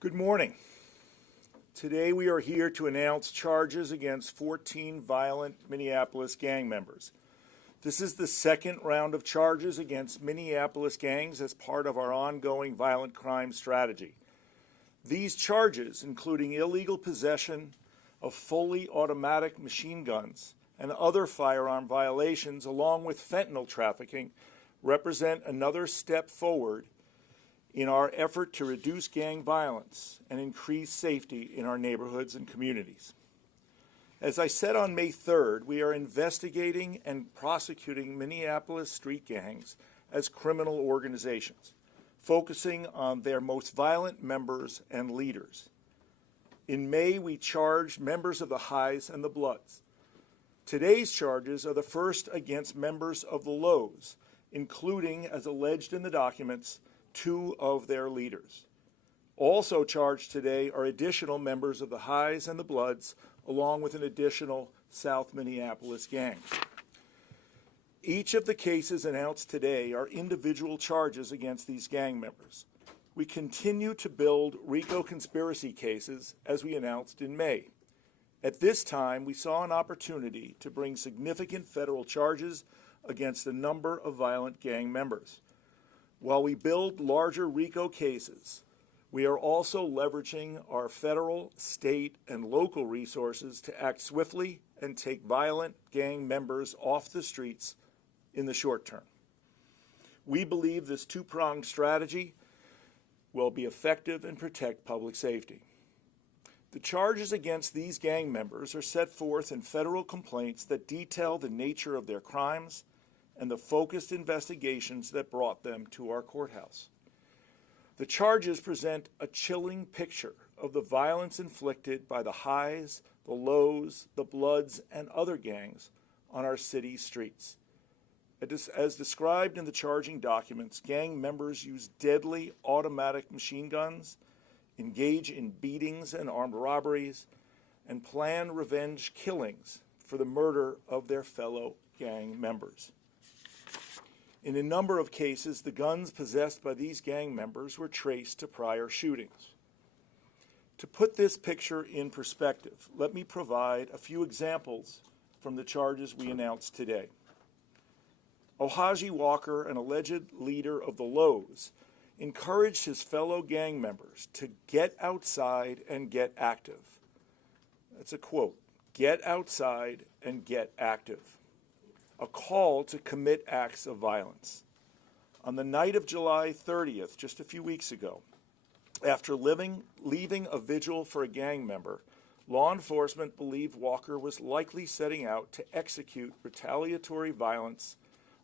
Good morning. Today we are here to announce charges against 14 violent Minneapolis gang members. This is the second round of charges against Minneapolis gangs as part of our ongoing violent crime strategy. These charges, including illegal possession of fully automatic machine guns and other firearm violations, along with fentanyl trafficking, represent another step forward in our effort to reduce gang violence and increase safety in our neighborhoods and communities. As I said on May 3rd, we are investigating and prosecuting Minneapolis street gangs as criminal organizations, focusing on their most violent members and leaders. In May, we charged members of the Highs and the Bloods. Today's charges are the first against members of the Lows, including, as alleged in the documents, 2 of their leaders. Also charged today are additional members of the Highs and the Bloods, along with an additional South Minneapolis gang. Each of the cases announced today are individual charges against these gang members. We continue to build RICO conspiracy cases as we announced in May. At this time, we saw an opportunity to bring significant federal charges against a number of violent gang members. While we build larger RICO cases, we are also leveraging our federal, state, and local resources to act swiftly and take violent gang members off the streets in the short term. We believe this two-pronged strategy will be effective and protect public safety. The charges against these gang members are set forth in federal complaints that detail the nature of their crimes and the focused investigations that brought them to our courthouse. The charges present a chilling picture of the violence inflicted by the Highs, the Lows, the Bloods, and other gangs on our city's streets. As described in the charging documents, gang members use deadly automatic machine guns, engage in beatings and armed robberies, and plan revenge killings for the murder of their fellow gang members. In a number of cases, the guns possessed by these gang members were traced to prior shootings. To put this picture in perspective, let me provide a few examples from the charges we announced today. Ohaji Walker, an alleged leader of the Lows, encouraged his fellow gang members to get outside and get active. That's a quote, "Get outside and get active." A call to commit acts of violence. On the night of July 30th, just a few weeks ago, after leaving a vigil for a gang member, law enforcement believed Walker was likely setting out to execute retaliatory violence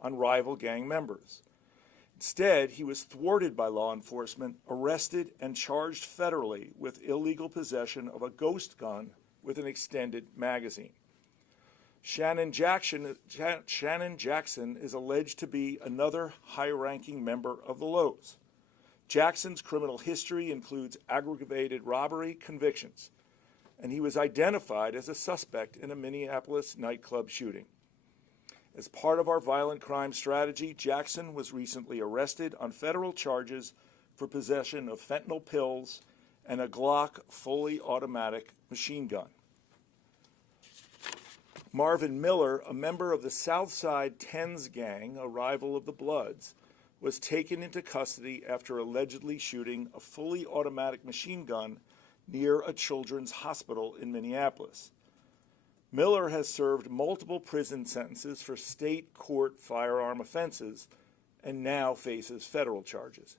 on rival gang members. Instead, he was thwarted by law enforcement, arrested, and charged federally with illegal possession of a ghost gun with an extended magazine. Shannon Jackson is alleged to be another high-ranking member of the Lows. Jackson's criminal history includes aggravated robbery convictions, and he was identified as a suspect in a Minneapolis nightclub shooting. As part of our violent crime strategy, Jackson was recently arrested on federal charges for possession of fentanyl pills and a Glock fully automatic machine gun. Marvin Miller, a member of the Southside Tens gang, a rival of the Bloods, was taken into custody after allegedly shooting a fully automatic machine gun near a children's hospital in Minneapolis. Miller has served multiple prison sentences for state court firearm offenses and now faces federal charges.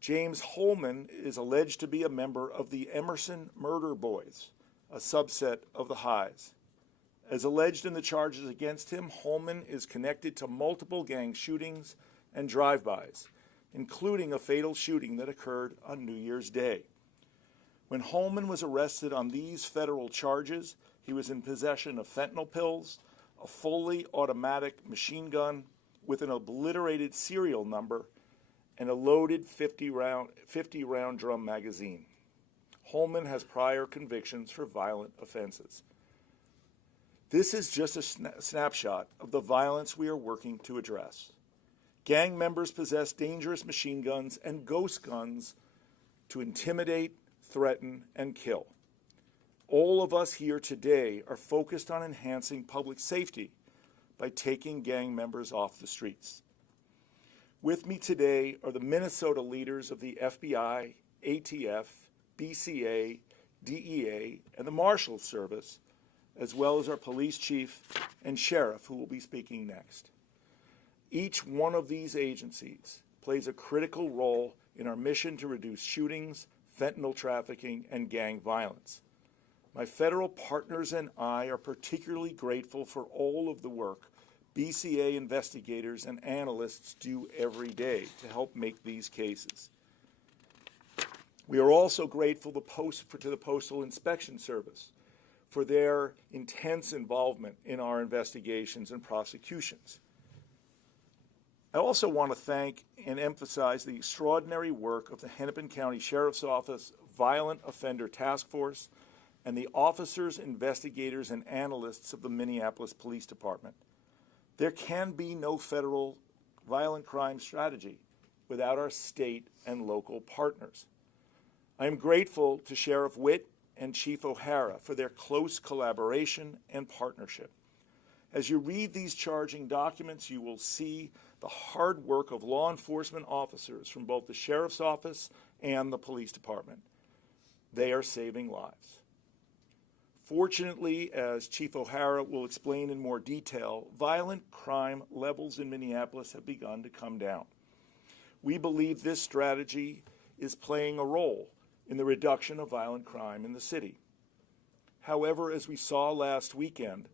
James Holman is alleged to be a member of the Emerson Murder Boys, a subset of the Highs. As alleged in the charges against him, Holman is connected to multiple gang shootings and drive-bys, including a fatal shooting that occurred on New Year's Day. When Holman was arrested on these federal charges, he was in possession of fentanyl pills, a fully automatic machine gun with an obliterated serial number, and a loaded 50-round drum magazine. Holman has prior convictions for violent offenses. This is just a snapshot of the violence we are working to address. Gang members possess dangerous machine guns and ghost guns to intimidate, threaten, and kill. All of us here today are focused on enhancing public safety by taking gang members off the streets. With me today are the Minnesota leaders of the FBI, ATF, BCA, DEA, and the Marshals Service, as well as our police chief and sheriff, who will be speaking next. Each one of these agencies plays a critical role in our mission to reduce shootings, fentanyl trafficking, and gang violence. My federal partners and I are particularly grateful for all of the work BCA investigators and analysts do every day to help make these cases. We are also grateful to the Postal Inspection Service for their intense involvement in our investigations and prosecutions. I also want to thank and emphasize the extraordinary work of the Hennepin County Sheriff's Office Violent Offender Task Force and the officers, investigators, and analysts of the Minneapolis Police Department. There can be no federal violent crime strategy without our state and local partners. I am grateful to Sheriff Witt and Chief O'Hara for their close collaboration and partnership. As you read these charging documents, you will see the hard work of law enforcement officers from both the Sheriff's Office and the Police Department. They are saving lives. Fortunately, as Chief O'Hara will explain in more detail, violent crime levels in Minneapolis have begun to come down. We believe this strategy is playing a role in the reduction of violent crime in the city. However, as we saw last weekend,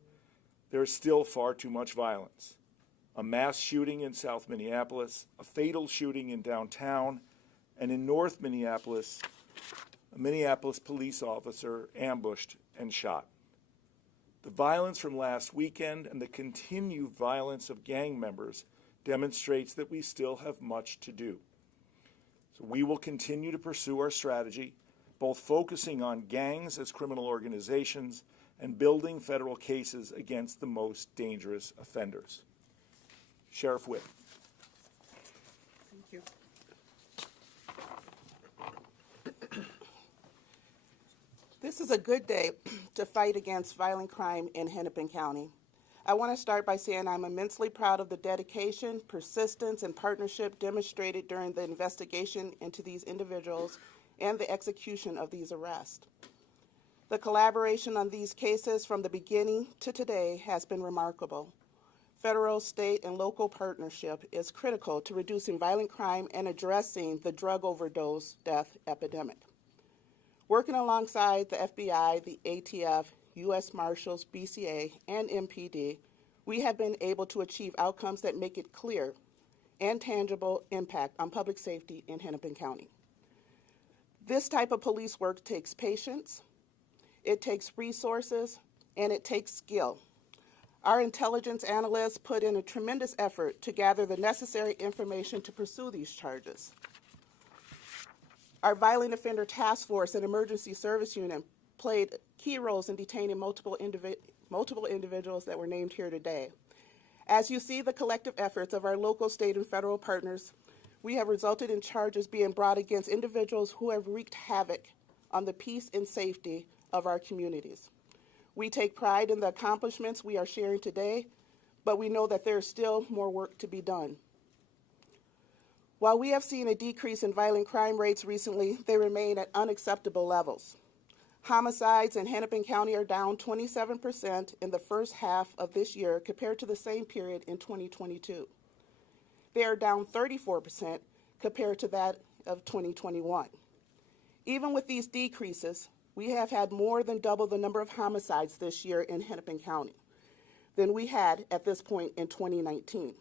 there is still far too much violence. A mass shooting in South Minneapolis, a fatal shooting in downtown, and in North Minneapolis, a Minneapolis police officer ambushed and shot. The violence from last weekend and the continued violence of gang members demonstrates that we still have much to do. So we will continue to pursue our strategy, both focusing on gangs as criminal organizations and building federal cases against the most dangerous offenders. Sheriff Witt. Thank you. This is a good day to fight against violent crime in Hennepin County. I want to start by saying I'm immensely proud of the dedication, persistence, and partnership demonstrated during the investigation into these individuals and the execution of these arrests. The collaboration on these cases from the beginning to today has been remarkable. Federal, state, and local partnership is critical to reducing violent crime and addressing the drug overdose death epidemic. Working alongside the FBI, the ATF, U.S. Marshals, BCA, and MPD, we have been able to achieve outcomes that make it clear and tangible impact on public safety in Hennepin County. This type of police work takes patience, it takes resources, and it takes skill. Our intelligence analysts put in a tremendous effort to gather the necessary information to pursue these charges. Our Violent Offender Task Force and Emergency Service Unit played key roles in detaining multiple individuals that were named here today. As you see the collective efforts of our local, state, and federal partners, we have resulted in charges being brought against individuals who have wreaked havoc on the peace and safety of our communities. We take pride in the accomplishments we are sharing today, but we know that there is still more work to be done. While we have seen a decrease in violent crime rates recently, they remain at unacceptable levels. Homicides in Hennepin County are down 27% in the first half of this year compared to the same period in 2022. They are down 34% compared to that of 2021. Even with these decreases, we have had more than double the number of homicides this year in Hennepin County than we had at this point in 2019.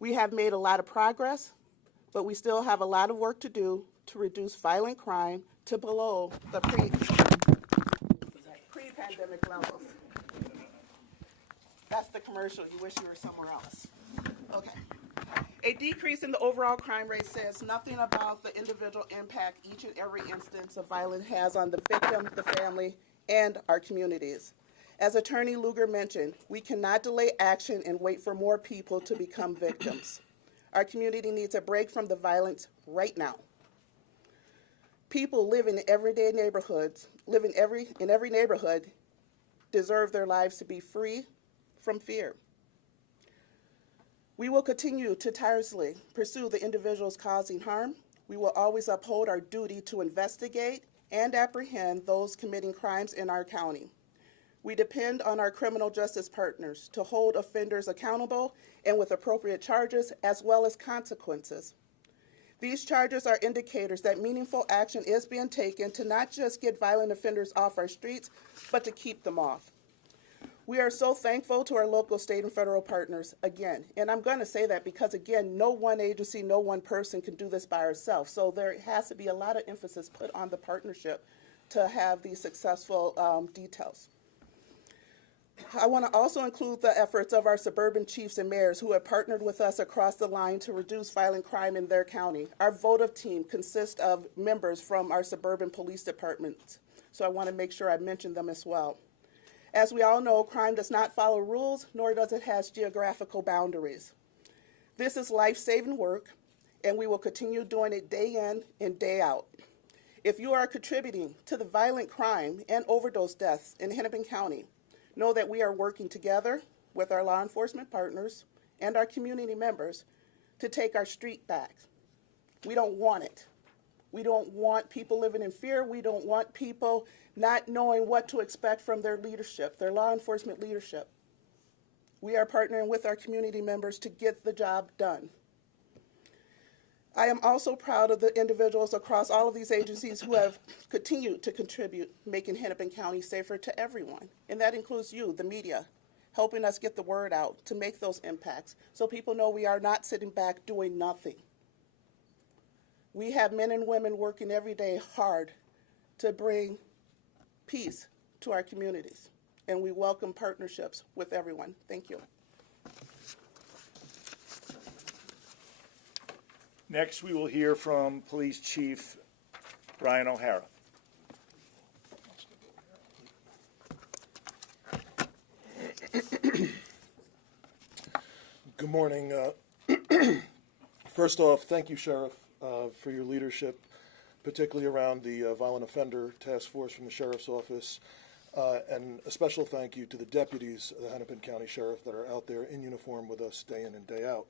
We have made a lot of progress, but we still have a lot of work to do to reduce violent crime to below the pre-pandemic levels. That's the commercial. You wish you were somewhere else. Okay. A decrease in the overall crime rate says nothing about the individual impact each and every instance of violence has on the victim, the family, and our communities. As Attorney Luger mentioned, we cannot delay action and wait for more people to become victims. Our community needs a break from the violence right now. People living in everyday neighborhoods, living in every neighborhood, deserve their lives to be free from fear. We will continue to tirelessly pursue the individuals causing harm. We will always uphold our duty to investigate and apprehend those committing crimes in our county. We depend on our criminal justice partners to hold offenders accountable and with appropriate charges as well as consequences. These charges are indicators that meaningful action is being taken to not just get violent offenders off our streets, but to keep them off. We are so thankful to our local, state, and federal partners again. And I'm going to say that because, again, no one agency, no one person can do this by ourselves. So there has to be a lot of emphasis put on the partnership to have these successful details. I want to also include the efforts of our suburban chiefs and mayors who have partnered with us across the line to reduce violent crime in their county. Our votive team consists of members from our suburban police departments, so I want to make sure I mention them as well. As we all know, crime does not follow rules, nor does it have geographical boundaries. This is life-saving work, and we will continue doing it day in and day out. If you are contributing to the violent crime and overdose deaths in Hennepin County, know that we are working together with our law enforcement partners and our community members to take our street back. We don't want it. We don't want people living in fear. We don't want people not knowing what to expect from their leadership, their law enforcement leadership. We are partnering with our community members to get the job done. I am also proud of the individuals across all of these agencies who have continued to contribute, making Hennepin County safer to everyone. And that includes you, the media, helping us get the word out to make those impacts so people know we are not sitting back doing nothing. We have men and women working every day hard to bring peace to our communities, and we welcome partnerships with everyone. Thank you. Next, we will hear from Police Chief Brian O'Hara. Good morning. First off, thank you, Sheriff, for your leadership, particularly around the Violent Offender Task Force from the Sheriff's Office, and a special thank you to the deputies of the Hennepin County Sheriff that are out there in uniform with us day in and day out.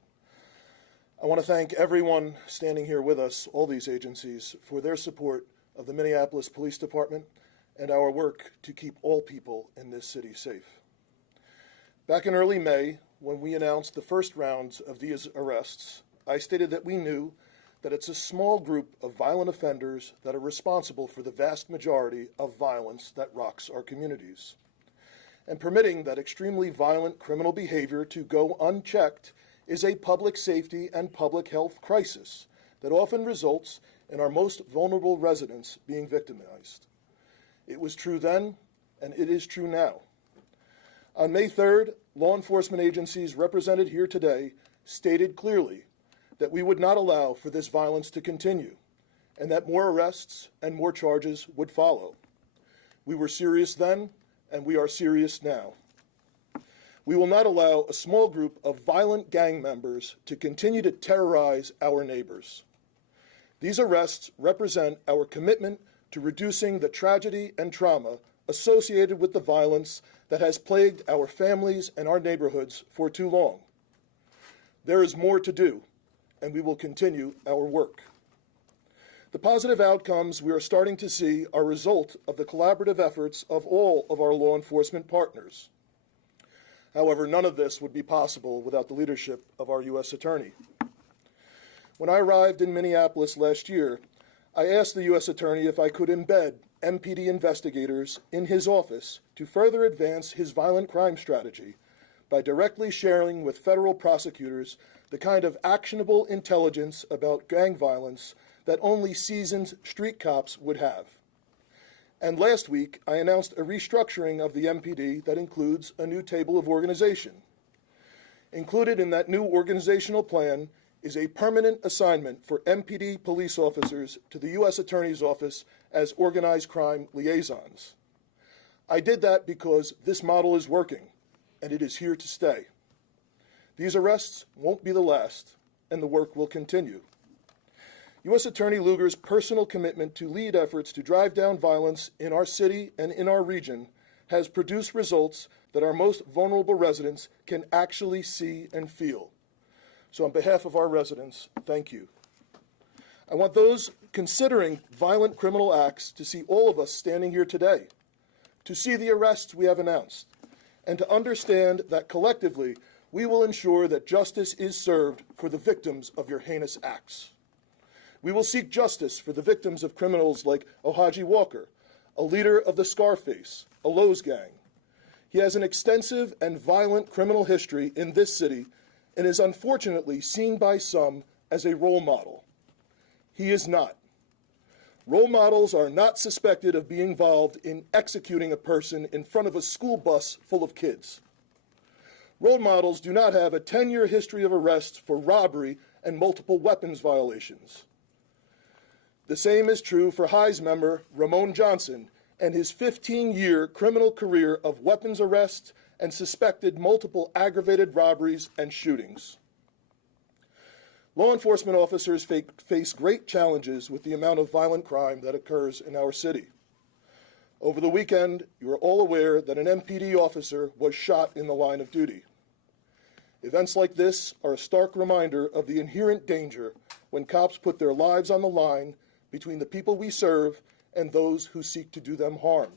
I want to thank everyone standing here with us, all these agencies, for their support of the Minneapolis Police Department and our work to keep all people in this city safe. Back in early May, when we announced the first rounds of these arrests, I stated that we knew that it's a small group of violent offenders that are responsible for the vast majority of violence that rocks our communities. And permitting that extremely violent criminal behavior to go unchecked is a public safety and public health crisis that often results in our most vulnerable residents being victimized. It was true then, and it is true now. On May 3rd, law enforcement agencies represented here today stated clearly that we would not allow for this violence to continue, and that more arrests and more charges would follow. We were serious then, and we are serious now. We will not allow a small group of violent gang members to continue to terrorize our neighbors. These arrests represent our commitment to reducing the tragedy and trauma associated with the violence that has plagued our families and our neighborhoods for too long. There is more to do, and we will continue our work. The positive outcomes we are starting to see are a result of the collaborative efforts of all of our law enforcement partners. However, none of this would be possible without the leadership of our U.S. Attorney. When I arrived in Minneapolis last year, I asked the U.S. Attorney if I could embed MPD investigators in his office to further advance his violent crime strategy by directly sharing with federal prosecutors the kind of actionable intelligence about gang violence that only seasoned street cops would have. And last week, I announced a restructuring of the MPD that includes a new table of organization. Included in that new organizational plan is a permanent assignment for MPD police officers to the U.S. Attorney's Office as organized crime liaisons. I did that because this model is working, and it is here to stay. These arrests won't be the last, and the work will continue. U.S. Attorney Luger's personal commitment to lead efforts to drive down violence in our city and in our region has produced results that our most vulnerable residents can actually see and feel. So on behalf of our residents, thank you. I want those considering violent criminal acts to see all of us standing here today, to see the arrests we have announced, and to understand that collectively we will ensure that justice is served for the victims of your heinous acts. We will seek justice for the victims of criminals like Ohaji Walker, a leader of the Scarface, a Lowe's gang. He has an extensive and violent criminal history in this city and is unfortunately seen by some as a role model. He is not. Role models are not suspected of being involved in executing a person in front of a school bus full of kids. Role models do not have a 10-year history of arrests for robbery and multiple weapons violations. The same is true for Highs member Ramon Johnson and his 15-year criminal career of weapons arrests and suspected multiple aggravated robberies and shootings. Law enforcement officers face great challenges with the amount of violent crime that occurs in our city. Over the weekend, you are all aware that an MPD officer was shot in the line of duty. Events like this are a stark reminder of the inherent danger when cops put their lives on the line between the people we serve and those who seek to do them harm.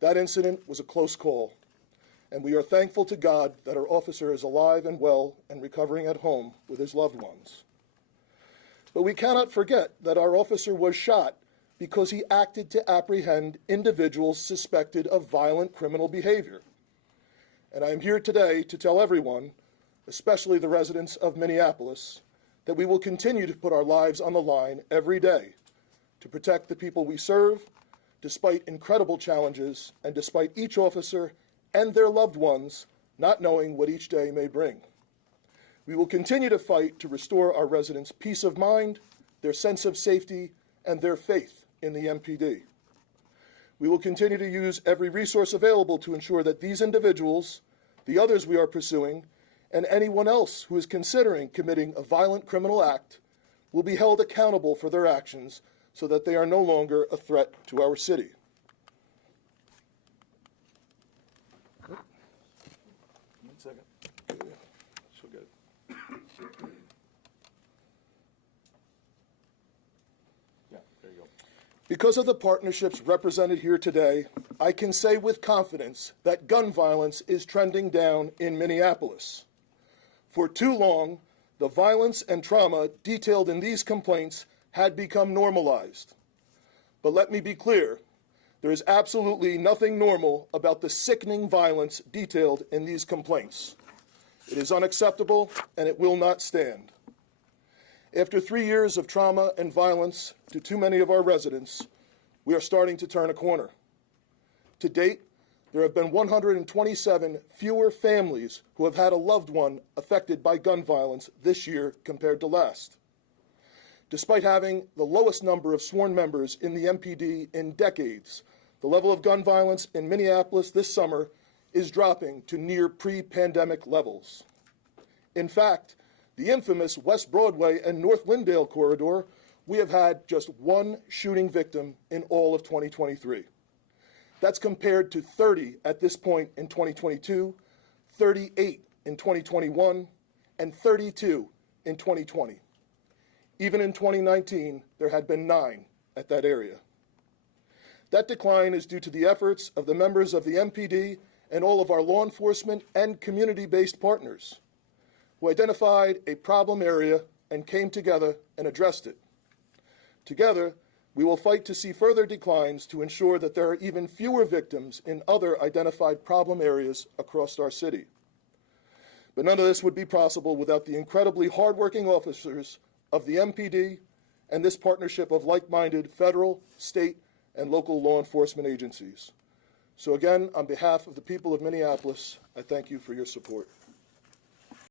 That incident was a close call, and we are thankful to God that our officer is alive and well and recovering at home with his loved ones. But we cannot forget that our officer was shot because he acted to apprehend individuals suspected of violent criminal behavior. And I am here today to tell everyone, especially the residents of Minneapolis, that we will continue to put our lives on the line every day to protect the people we serve, despite incredible challenges and despite each officer and their loved ones not knowing what each day may bring. We will continue to fight to restore our residents' peace of mind, their sense of safety, and their faith in the MPD. We will continue to use every resource available to ensure that these individuals, the others we are pursuing, and anyone else who is considering committing a violent criminal act will be held accountable for their actions so that they are no longer a threat to our city. One second. She'll get it. Yeah, there you go. Because of the partnerships represented here today, I can say with confidence that gun violence is trending down in Minneapolis. For too long, the violence and trauma detailed in these complaints had become normalized. But let me be clear, there is absolutely nothing normal about the sickening violence detailed in these complaints. It is unacceptable, and it will not stand. After 3 years of trauma and violence to too many of our residents, we are starting to turn a corner. To date, there have been 127 fewer families who have had a loved one affected by gun violence this year compared to last. Despite having the lowest number of sworn members in the MPD in decades, the level of gun violence in Minneapolis this summer is dropping to near pre-pandemic levels. In fact, the infamous West Broadway and North Lyndale corridor, we have had just one shooting victim in all of 2023. That's compared to 30 at this point in 2022, 38 in 2021, and 32 in 2020. Even in 2019, there had been 9 at that area. That decline is due to the efforts of the members of the MPD and all of our law enforcement and community-based partners who identified a problem area and came together and addressed it. Together, we will fight to see further declines to ensure that there are even fewer victims in other identified problem areas across our city. But none of this would be possible without the incredibly hardworking officers of the MPD and this partnership of like-minded federal, state, and local law enforcement agencies. So again, on behalf of the people of Minneapolis, I thank you for your support.